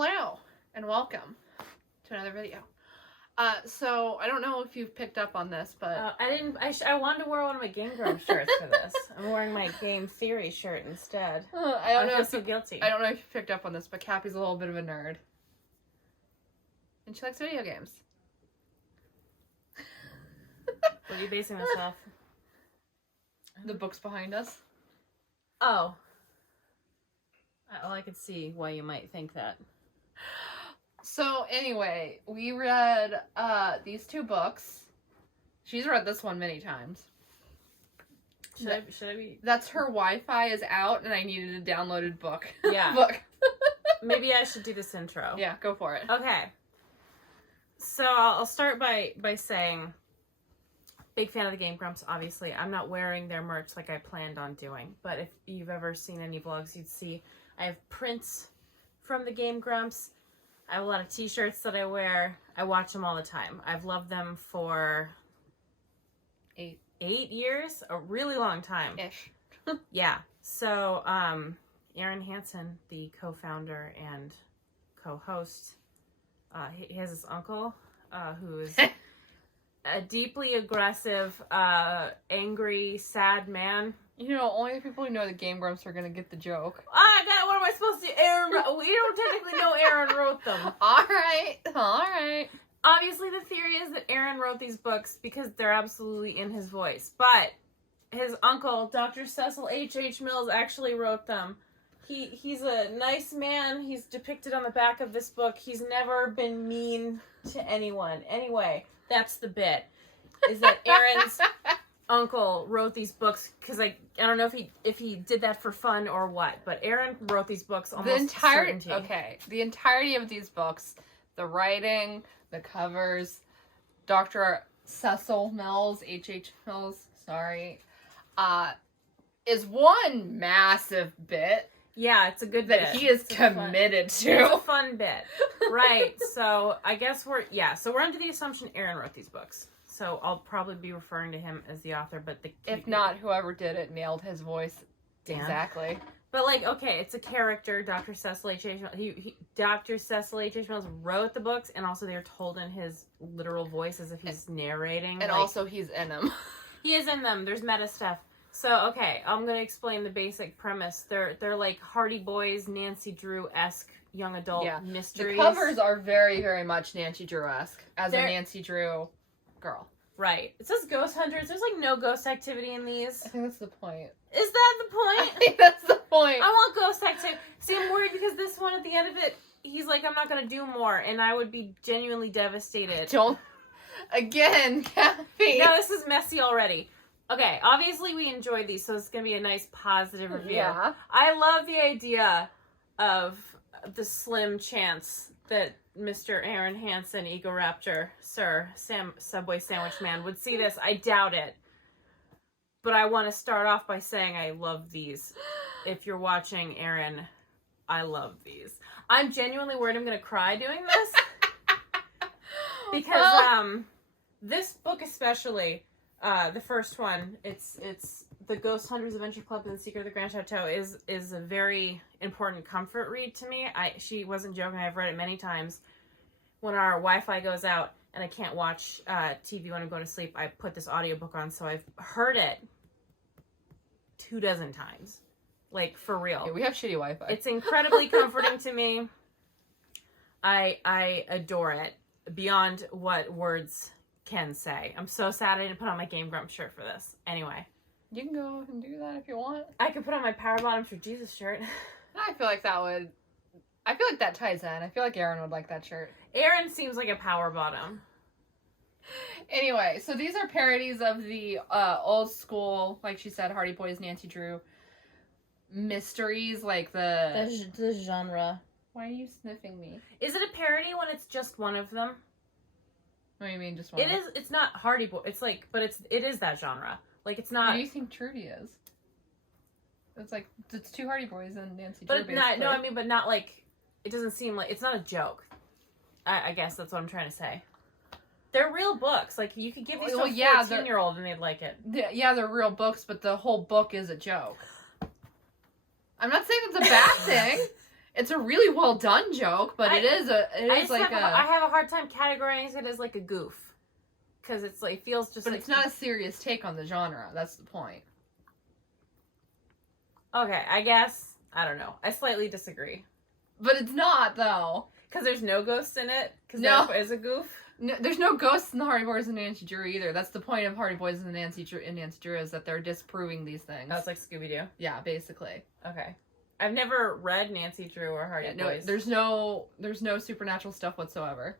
Hello, and welcome to another video. So, I don't know if you've picked up on this, but... I wanted to wear one of my Game Grumps shirts for this. I'm wearing my Game Theory shirt instead. I feel so guilty. I don't know if you picked up on this, but Cappie's a little bit of a nerd. And she likes video games. What are you basing this off? The books behind us. Oh. Well, I could see why you might think that. So, anyway, we read these two books. She's read this one many times. Should I be... That's her Wi-Fi is out, and I needed a downloaded book. Yeah. book. Maybe I should do this intro. Yeah, go for it. Okay. So, I'll start by saying... Big fan of the Game Grumps, obviously. I'm not wearing their merch like I planned on doing. But if you've ever seen any vlogs, you'd see I have prints from the Game Grumps. I have a lot of t-shirts that I wear. I watch them all the time. I've loved them for 8 years? A really long time. Ish. Yeah. So, Aaron Hansen, the co-founder and co-host, he has this uncle who is... a deeply aggressive, angry, sad man. You know, only the people who know the Game Grumps are gonna get the joke. What am I supposed to do? We don't technically know Aaron wrote them. Alright. Obviously, the theory is that Aaron wrote these books because they're absolutely in his voice. But his uncle, Dr. Cecil H.H. Mills, actually wrote them. He's a nice man. He's depicted on the back of this book. He's never been mean to anyone. Anyway... That's the bit, is that Aaron's uncle wrote these books, because I don't know if he did that for fun or what, but Aaron wrote these books almost certainty. Okay, the entirety of these books, the writing, the covers, Dr. Cecil Mills, H.H. Mills, sorry, is one massive bit. Yeah, it's a good bit. That he is committed to. It's a fun bit. Right. So I guess we're under the assumption Aaron wrote these books. So I'll probably be referring to him as the author, but if not, whoever did it nailed his voice. Damn. Exactly. But okay, it's a character, Dr. Cecil H.H. Mills. Dr. Cecil H.H. Mills wrote the books, and also they're told in his literal voice as if he's narrating. And also he's in them. He is in them. There's meta stuff. So, okay, I'm going to explain the basic premise. They're like Hardy Boys, Nancy Drew-esque young adult mysteries. The covers are very, very much Nancy Drew-esque, as a Nancy Drew girl. Right. It says Ghost Hunters. There's no ghost activity in these. I think that's the point. Is that the point? I think that's the point. I want ghost activity. See, I'm worried because this one, at the end of it, he's like, I'm not going to do more, and I would be genuinely devastated. Don't. Again, Cappie. No, this is messy already. Okay, obviously we enjoyed these, so it's going to be a nice positive review. Yeah. I love the idea of the slim chance that Mr. Aaron Hansen, Ego Raptor, Sir, Subway Sandwich Man, would see this. I doubt it. But I want to start off by saying I love these. If you're watching, Aaron, I love these. I'm genuinely worried I'm going to cry doing this. Because, this book especially... the first one, it's the Ghost Hunters Adventure Club and the Secret of the Grand Chateau is a very important comfort read to me. She wasn't joking. I've read it many times. When our Wi-Fi goes out and I can't watch TV when I'm going to sleep, I put this audiobook on, so I've heard it 24 times. For real. Yeah, we have shitty Wi-Fi. It's incredibly comforting to me. I adore it beyond what words can say. I'm so sad I didn't put on my Game Grumps shirt for this. Anyway. You can go and do that if you want. I could put on my Power Bottoms for Jesus shirt. I feel like that ties in. I feel like Aaron would like that shirt. Aaron seems like a power bottom. Anyway, so these are parodies of the old school, like she said, Hardy Boys, Nancy Drew mysteries, like the genre. Why are you sniffing me? Is it a parody when it's just one of them? What do you mean, just one? It is. It's not Hardy Boy. But it is that genre. It's not. What do you think Trudy is? It's two Hardy Boys and Nancy Drew. But not it doesn't seem like it's not a joke. I guess that's what I'm trying to say. They're real books. You could give these to a 14-year-old and they'd like it. Yeah, they're real books, but the whole book is a joke. I'm not saying it's a bad thing. It's a really well done joke, but it is like I have a hard time categorizing it as like a goof. Because it's like, feels just but like... it's not a serious take on the genre. That's the point. Okay, I guess, I don't know. I slightly disagree. But it's not, though. Because there's no ghosts in it? Because no. that is a goof? No, there's no ghosts in the Hardy Boys and Nancy Drew either. That's the point of Hardy Boys and Nancy Drew is that they're disproving these things. Oh, it's like Scooby-Doo? Yeah, basically. Okay. I've never read Nancy Drew or Hardy Boys. There's no supernatural stuff whatsoever.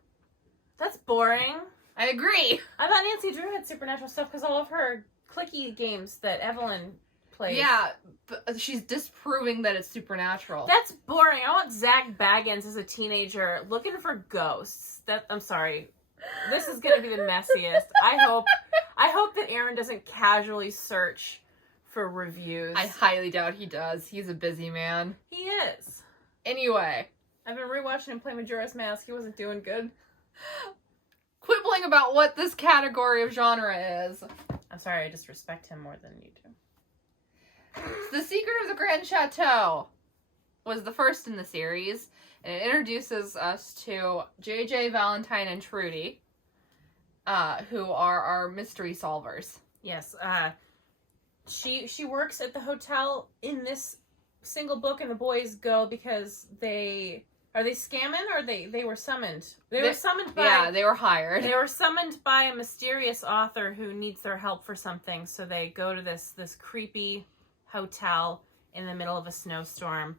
That's boring. I agree. I thought Nancy Drew had supernatural stuff because all of her clicky games that Evelyn plays. Yeah, but she's disproving that it's supernatural. That's boring. I want Zach Baggins as a teenager looking for ghosts. I'm sorry. This is gonna be the messiest. I hope that Aaron doesn't casually search for reviews. I highly doubt he does. He's a busy man. He is. Anyway. I've been rewatching him play Majora's Mask. He wasn't doing good. Quibbling about what this category of genre is. I'm sorry, I just respect him more than you do. The Secret of the Grand Chateau was the first in the series, and it introduces us to JJ, Valentine, and Trudy, who are our mystery solvers. Yes, she works at the hotel in this single book, and the boys go because are they scamming or they were summoned? They were summoned by... Yeah, they were hired. They were summoned by a mysterious author who needs their help for something, so they go to this creepy hotel in the middle of a snowstorm,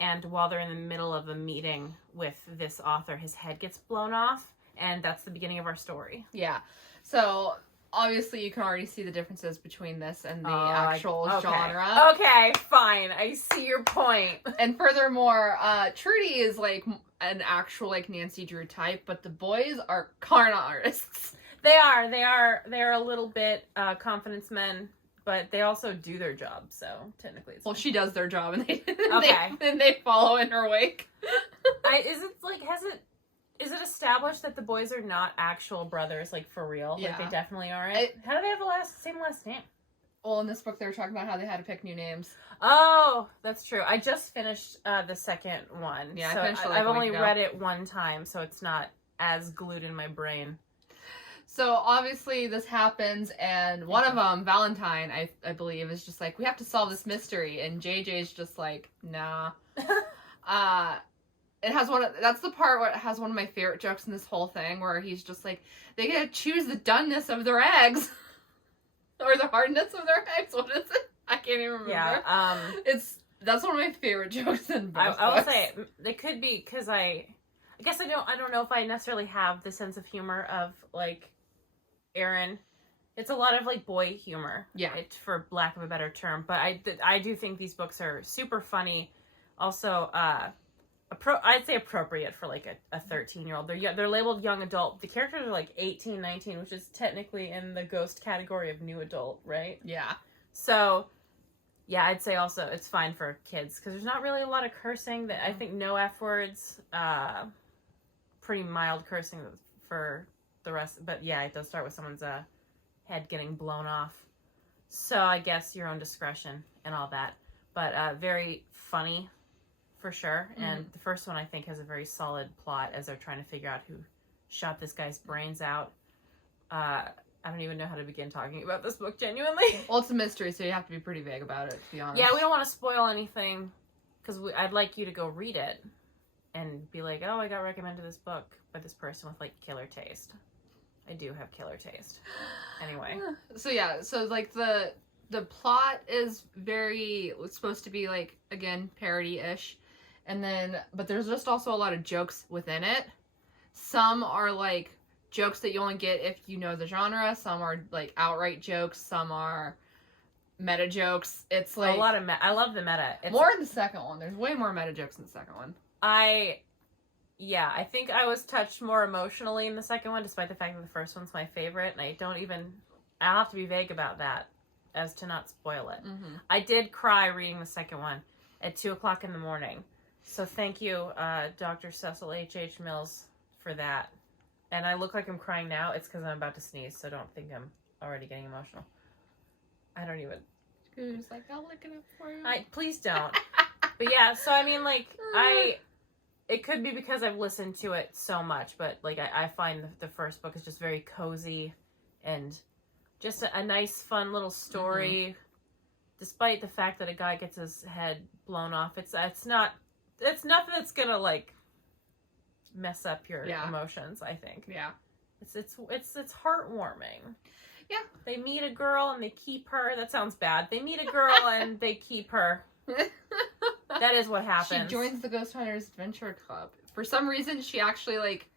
and while they're in the middle of a meeting with this author, his head gets blown off, and that's the beginning of our story. Yeah. So... obviously, you can already see the differences between this and the actual genre. Okay, fine. I see your point. And furthermore, Trudy is like an actual like Nancy Drew type, but the boys are con artists. They are a little bit confidence men, but they also do their job. So technically, it's well, she does their job, and they they follow in her wake. Is it established that the boys are not actual brothers, like, for real? Yeah. Like, they definitely aren't? How do they have the same last name? Well, in this book, they were talking about how they had to pick new names. Oh, that's true. I just finished the second one. Yeah, so I finished it I've only read it one time, so it's not as glued in my brain. So, obviously, this happens, and one of them, Valentine, I believe, is just like, we have to solve this mystery, and JJ's just like, nah. That's the part where it has one of my favorite jokes in this whole thing, where he's just like, they gotta choose the doneness of their eggs. Or the hardness of their eggs. What is it? I can't even remember. Yeah, that's one of my favorite jokes in both I will say, it could be, because I guess I don't know if I necessarily have the sense of humor of, like, Aaron. It's a lot of, like, boy humor. Yeah. For lack of a better term. But I do think these books are super funny. Also, I'd say appropriate for like a 13-year-old. They're labeled young adult. The characters are like 18, 19, which is technically in the ghost category of new adult, right? Yeah. So, yeah, I'd say also it's fine for kids because there's not really a lot of cursing. That I think no F words, pretty mild cursing for the rest. But yeah, it does start with someone's head getting blown off. So I guess your own discretion and all that. But very funny. For sure. Mm-hmm. And the first one, I think, has a very solid plot as they're trying to figure out who shot this guy's brains out. I don't even know how to begin talking about this book, genuinely. Well, it's a mystery, so you have to be pretty vague about it, to be honest. Yeah, we don't want to spoil anything, because I'd like you to go read it and be like, oh, I got recommended this book by this person with, like, killer taste. I do have killer taste. Anyway. So, yeah, so, like, the plot is it's supposed to be, like, again, parody-ish. And then, but there's just also a lot of jokes within it. Some are, like, jokes that you only get if you know the genre. Some are, like, outright jokes. Some are meta jokes. It's, like... a lot of I love the meta. More in the second one. There's way more meta jokes in the second one. I think I was touched more emotionally in the second one, despite the fact that the first one's my favorite. And I'll have to be vague about that, as to not spoil it. Mm-hmm. I did cry reading the second one at 2:00 in the morning. So thank you, Dr. Cecil H.H. Mills, for that. And I look like I'm crying now. It's because I'm about to sneeze, so don't think I'm already getting emotional. I don't even... You're just like, I'll look it up for you. Please don't. But yeah, so I mean, like, it could be because I've listened to it so much, but like I find the first book is just very cozy and just a nice, fun little story. Despite the fact that a guy gets his head blown off, it's nothing that's gonna like mess up your emotions. I think. Yeah. It's heartwarming. Yeah. They meet a girl and they keep her. That sounds bad. They meet a girl and they keep her. That is what happens. She joins the Ghost Hunters Adventure Club. For some reason, she actually, like,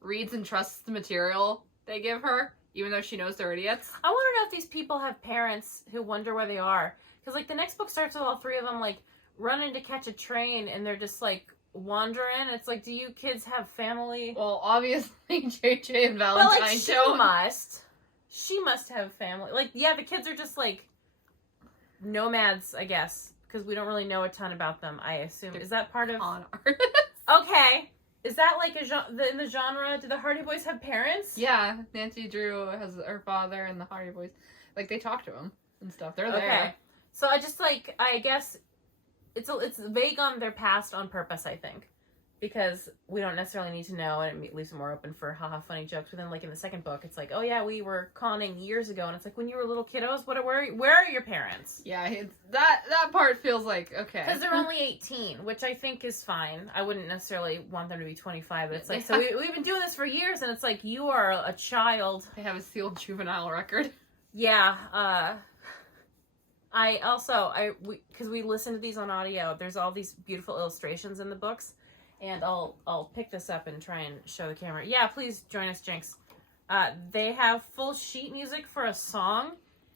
reads and trusts the material they give her, even though she knows they're idiots. I want to know if these people have parents who wonder where they are. Because, like, the next book starts with all three of them, like, running to catch a train, and they're just, like, wandering. It's like, do you kids have family? Well, obviously, JJ and Valentine but, like, don't. She must have family. Like, yeah, the kids are just, like, nomads, I guess. Because we don't really know a ton about them, I assume. Is that part of... Con artists. Okay. Is that, like, in the genre? Do the Hardy Boys have parents? Yeah. Nancy Drew has her father and the Hardy Boys. Like, they talk to him and stuff. They're there. Okay. So I just, like, I guess it's vague on their past on purpose, I think. Because we don't necessarily need to know, and it leaves it more open for haha funny jokes. But then, like, in the second book, it's like, oh yeah, we were conning years ago, and it's like, when you were little kiddos, where are your parents? Yeah, that part feels like, okay. Because they're only 18, which I think is fine. I wouldn't necessarily want them to be 25, but it's like, so we've been doing this for years, and it's like, you are a child. They have a sealed juvenile record. Yeah, because we listen to these on audio, there's all these beautiful illustrations in the books. And I'll pick this up and try and show the camera. Yeah, please join us, Jinx. They have full sheet music for a song.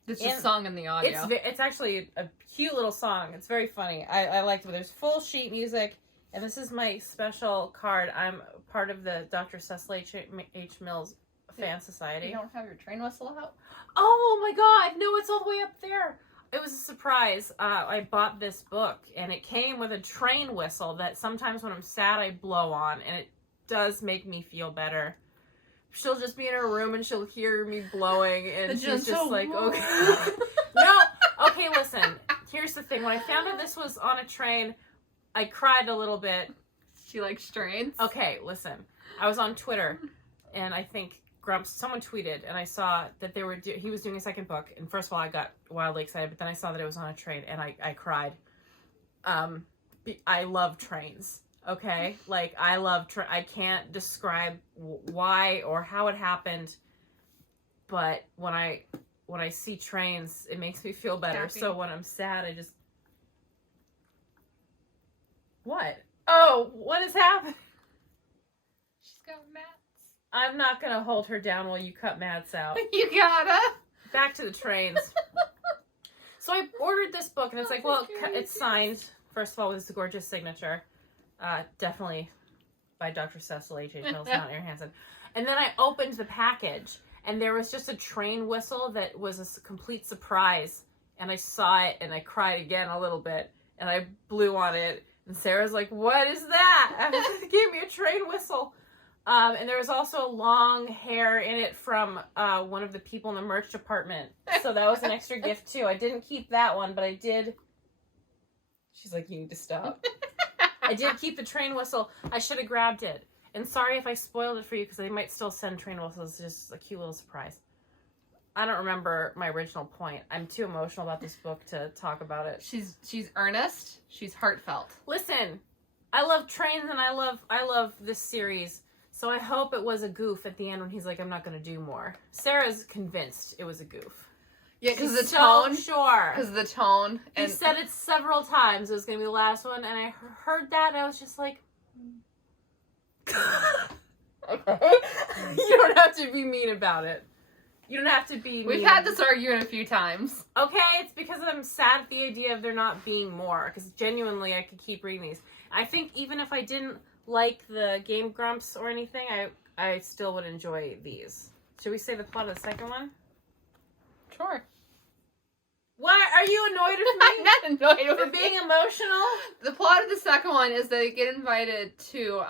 It's just song in the audio. It's actually a cute little song. It's very funny. I liked it. There's full sheet music. And this is my special card. I'm part of the Dr. Cecil H. Mills Fan Society. You don't have your train whistle out? Oh my god, no, it's all the way up there. It was a surprise. I bought this book, and it came with a train whistle that sometimes when I'm sad I blow on, and it does make me feel better. She'll just be in her room, and she'll hear me blowing, and she's just like, okay. No, okay, listen. Here's the thing. When I found out this was on a train, I cried a little bit. She likes trains? Okay, listen. I was on Twitter, and I think Grumps, someone tweeted, and I saw that he was doing a second book, and first of all, I got wildly excited, but then I saw that it was on a train, and I cried. I love trains, okay? Like, I love I can't describe why or how it happened, but when I see trains, it makes me feel better. Cappie. So when I'm sad, I just... What? Oh, what is happening? She's got mats. I'm not gonna hold her down while you cut Mads out. You gotta. Back to the trains. So I ordered this book, and it's like, well, it's signed, first of all, with this gorgeous signature. Definitely by Dr. Cecil H. Mills, not Aaron Hansen. And then I opened the package, and there was just a train whistle that was a complete surprise. And I saw it, and I cried again a little bit, and I blew on it. And Sarah's like, what is that? It gave me a train whistle. And there was also long hair in it from one of the people in the merch department. So that was an extra gift, too. I didn't keep that one, but I did... She's like, you need to stop. I did keep the train whistle. I should have grabbed it. And sorry if I spoiled it for you, because they might still send train whistles. It's just a cute little surprise. I don't remember my original point. I'm too emotional about this book to talk about it. She's earnest. She's heartfelt. Listen, I love trains, and I love this series. So I hope it was a goof at the end when he's like, I'm not going to do more. Sarah's convinced it was a goof. Yeah, because the tone. Sure. Because the tone. He said it several times. It was going to be the last one. And I heard that, and I was just like... Okay. You don't have to be mean about it. You don't have to be mean. We've had this argument a few times. Okay, it's because I'm sad at the idea of there not being more. Because genuinely, I could keep reading these. I think even if I didn't like the Game Grumps or anything, I still would enjoy these. Should we say the plot of the second one? Sure. Why are you annoyed with me? I'm not annoyed for being emotional. The plot of the second one is they get invited to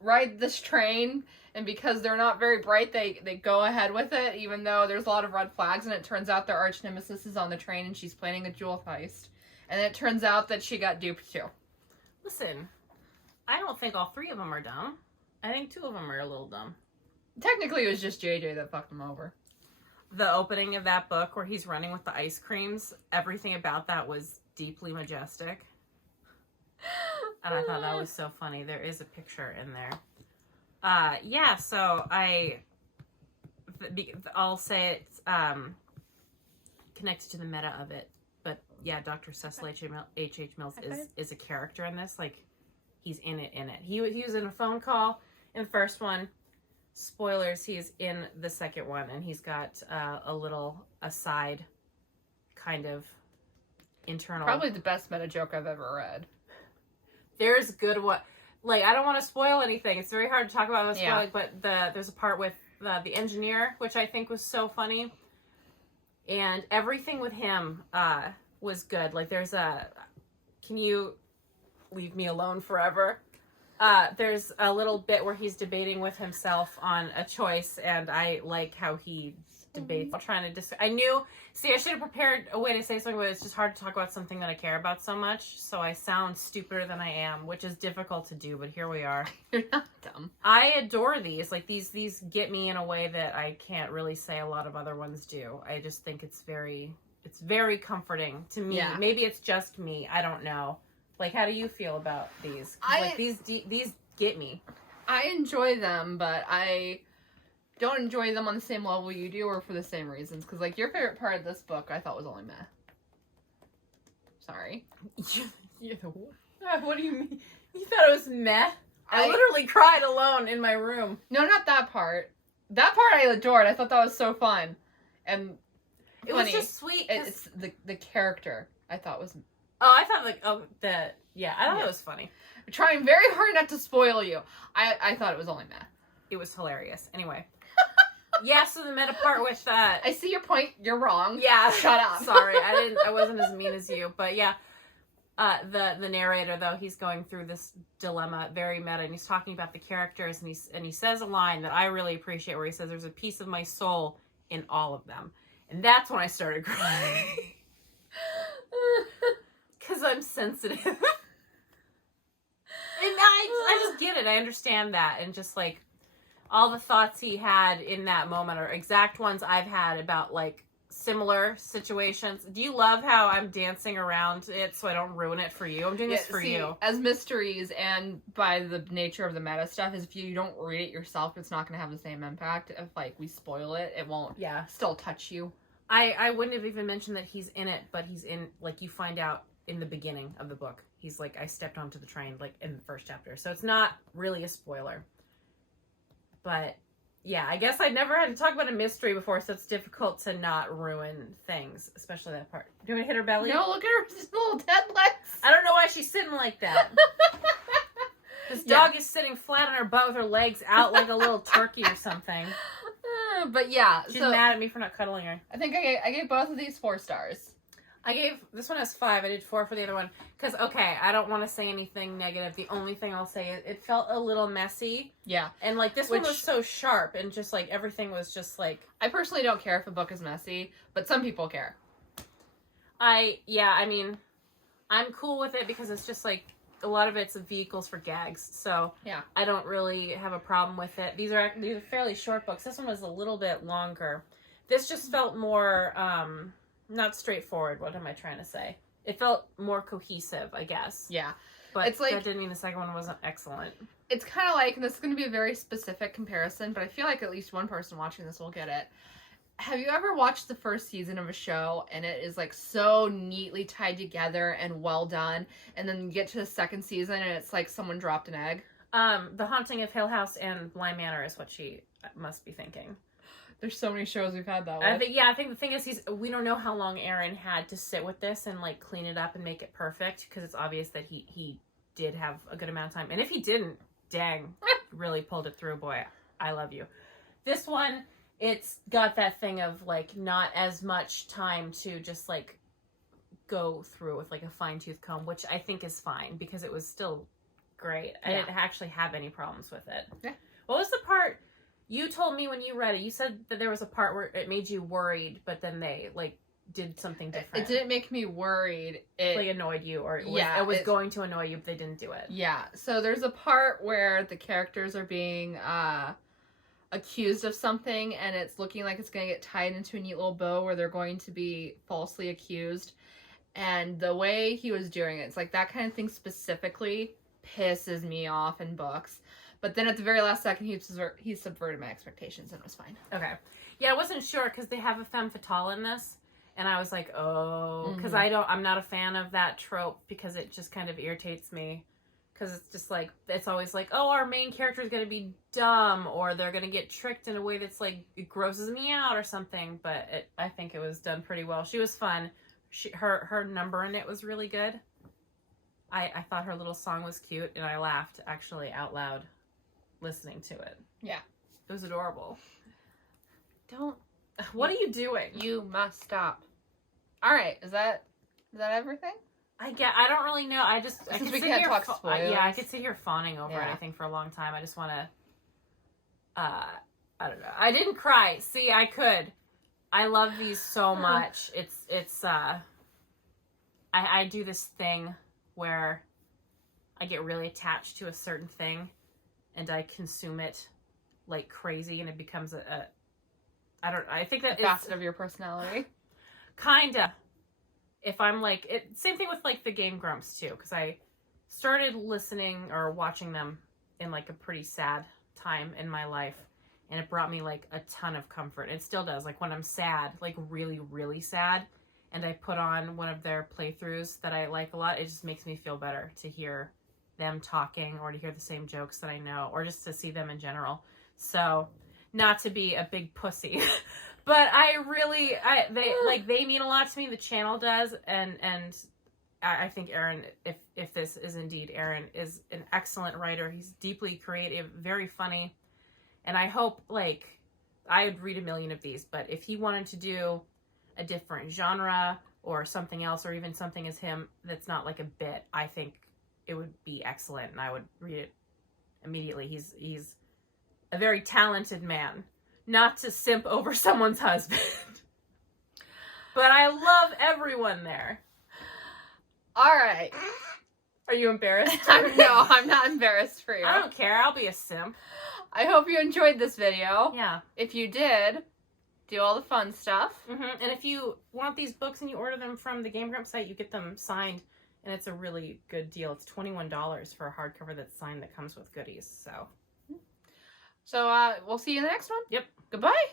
ride this train, and because they're not very bright, they go ahead with it, even though there's a lot of red flags, and it turns out their arch nemesis is on the train, and she's planning a jewel heist. And it turns out that she got duped too. Listen, I don't think all 3 of them are dumb. I think 2 of them are a little dumb. Technically, it was just JJ that fucked him over. The opening of that book where he's running with the ice creams, everything about that was deeply majestic. And I thought that was so funny. There is a picture in there. Yeah, so I'll say it's connected to the meta of it. But yeah, Dr. Cecil H.H. Mills is a character in this. Like, he's in it. He was in a phone call in the first one. Spoilers, he's in the second one, and he's got a little aside kind of internal. Probably the best meta joke I've ever read. There's good what, like, I don't want to spoil anything. It's very hard to talk about this spoiling, but there's a part with the engineer, which I think was so funny. And everything with him was good. Like, there's can you leave me alone forever? There's a little bit where he's debating with himself on a choice, and I like how he debates. Trying to I should have prepared a way to say something, but it's just hard to talk about something that I care about so much, so I sound stupider than I am, which is difficult to do, but here we are. You're not dumb. I adore these. Like, these get me in a way that I can't really say a lot of other ones do. I just think it's very comforting to me. Yeah. Maybe it's just me. I don't know. Like, how do you feel about these? Like, these get me. I enjoy them, but I don't enjoy them on the same level you do, or for the same reasons. Because, like, your favorite part of this book, I thought was only meh. Sorry. What do you mean? You thought it was meh? I literally cried alone in my room. No, not that part. That part I adored. I thought that was so fun. And it was just sweet. It's the character I thought was... Oh, I thought, like, I thought it was funny. I'm trying very hard not to spoil you. I thought it was only meh. It was hilarious. Anyway. Yeah, so the meta part with that. I see your point. You're wrong. Yeah. Shut up. Sorry, I wasn't as mean as you. But yeah, the narrator, though, he's going through this dilemma, very meta, and he's talking about the characters, and he says a line that I really appreciate, where he says, "There's a piece of my soul in all of them," and that's when I started crying. Because I'm sensitive. And I just get it. I understand that. And just, like, all the thoughts he had in that moment are exact ones I've had about, like, similar situations. Do you love how I'm dancing around it so I don't ruin it for you? I'm doing this for you. As mysteries, and by the nature of the meta stuff, is if you don't read it yourself, it's not going to have the same impact. If, like, we spoil it, it won't still touch you. I wouldn't have even mentioned that he's in it, but he's in, like, you find out in the beginning of the book. He's like, I stepped onto the train, like, in the first chapter. So it's not really a spoiler. But, yeah, I guess I'd never had to talk about a mystery before, so it's difficult to not ruin things, especially that part. Do you want to hit her belly? No, look at her little dead legs. I don't know why she's sitting like that. This dog is sitting flat on her butt with her legs out like a little turkey or something. But yeah. She's mad at me for not cuddling her. I think I gave both of these 4 stars. This one has 5. I did 4 for the other one. Because, okay, I don't want to say anything negative. The only thing I'll say is it felt a little messy. Yeah. And, like, this one was so sharp, and just, like, everything was just, like... I personally don't care if a book is messy, but some people care. I mean, I'm cool with it because it's just, like, a lot of it's vehicles for gags. So, yeah, I don't really have a problem with it. These are fairly short books. This one was a little bit longer. This just felt more... not straightforward. What am I trying to say? It felt more cohesive, I guess. Yeah. But it's like, that didn't mean the second one wasn't excellent. It's kind of like, and this is going to be a very specific comparison, but I feel like at least one person watching this will get it. Have you ever watched the first season of a show and it is, like, so neatly tied together and well done, and then you get to the second season and it's like someone dropped an egg? The Haunting of Hill House and Bly Manor is what she must be thinking. There's so many shows we've had that with. I think the thing is we don't know how long Aaron had to sit with this and, like, clean it up and make it perfect, because it's obvious that he did have a good amount of time. And if he didn't, dang, really pulled it through. Boy, I love you. This one, it's got that thing of, like, not as much time to just, like, go through with, like, a fine-tooth comb, which I think is fine because it was still great. I didn't actually have any problems with it. Yeah. What was the part... You told me when you read it, you said that there was a part where it made you worried, but then they, like, did something different. It didn't make me worried. It like annoyed you, or it was going to annoy you, but they didn't do it. Yeah. So there's a part where the characters are being accused of something, and it's looking like it's going to get tied into a neat little bow where they're going to be falsely accused. And the way he was doing it, it's like that kind of thing specifically pisses me off in books. But then at the very last second, he subverted my expectations, and it was fine. Okay. Yeah, I wasn't sure because they have a femme fatale in this. And I was like, oh, because I'm not a fan of that trope because it just kind of irritates me. Because it's just like, it's always like, oh, our main character is going to be dumb, or they're going to get tricked in a way that's like, it grosses me out or something. But I think it was done pretty well. She was fun. Her number in it was really good. I thought her little song was cute, and I laughed actually out loud listening to it. Yeah. It was adorable. What are you doing? You must stop. All right, is that everything? I don't really know. Since we can't talk spoilers. I could sit here fawning over anything for a long time. I just want to. I don't know. I didn't cry. See, I could. I love these so much. It's. I do this thing where I get really attached to a certain thing, and I consume it like crazy, and it becomes I think that a facet of your personality. Kinda. If I'm like same thing with like the Game Grumps too, because I started listening or watching them in like a pretty sad time in my life, and it brought me like a ton of comfort. It still does. Like when I'm sad, like really, really sad, and I put on one of their playthroughs that I like a lot, it just makes me feel better to hear them talking or to hear the same jokes that I know, or just to see them in general. So, not to be a big pussy, but they mean a lot to me. The channel does, and I think Aaron, if this is indeed Aaron, is an excellent writer. He's deeply creative, very funny, and I hope I would read 1 million of these. But if he wanted to do a different genre or something else, or even something as him that's not like a bit, I think it would be excellent, and I would read it immediately. He's a very talented man. Not to simp over someone's husband. But I love everyone there. All right. Are you embarrassed? No, I'm not embarrassed for you. I don't care. I'll be a simp. I hope you enjoyed this video. Yeah. If you did, do all the fun stuff. And if you want these books and you order them from the Game Grumps site, you get them signed. And it's a really good deal. It's $21 for a hardcover that's signed that comes with goodies. So we'll see you in the next one. Yep. Goodbye.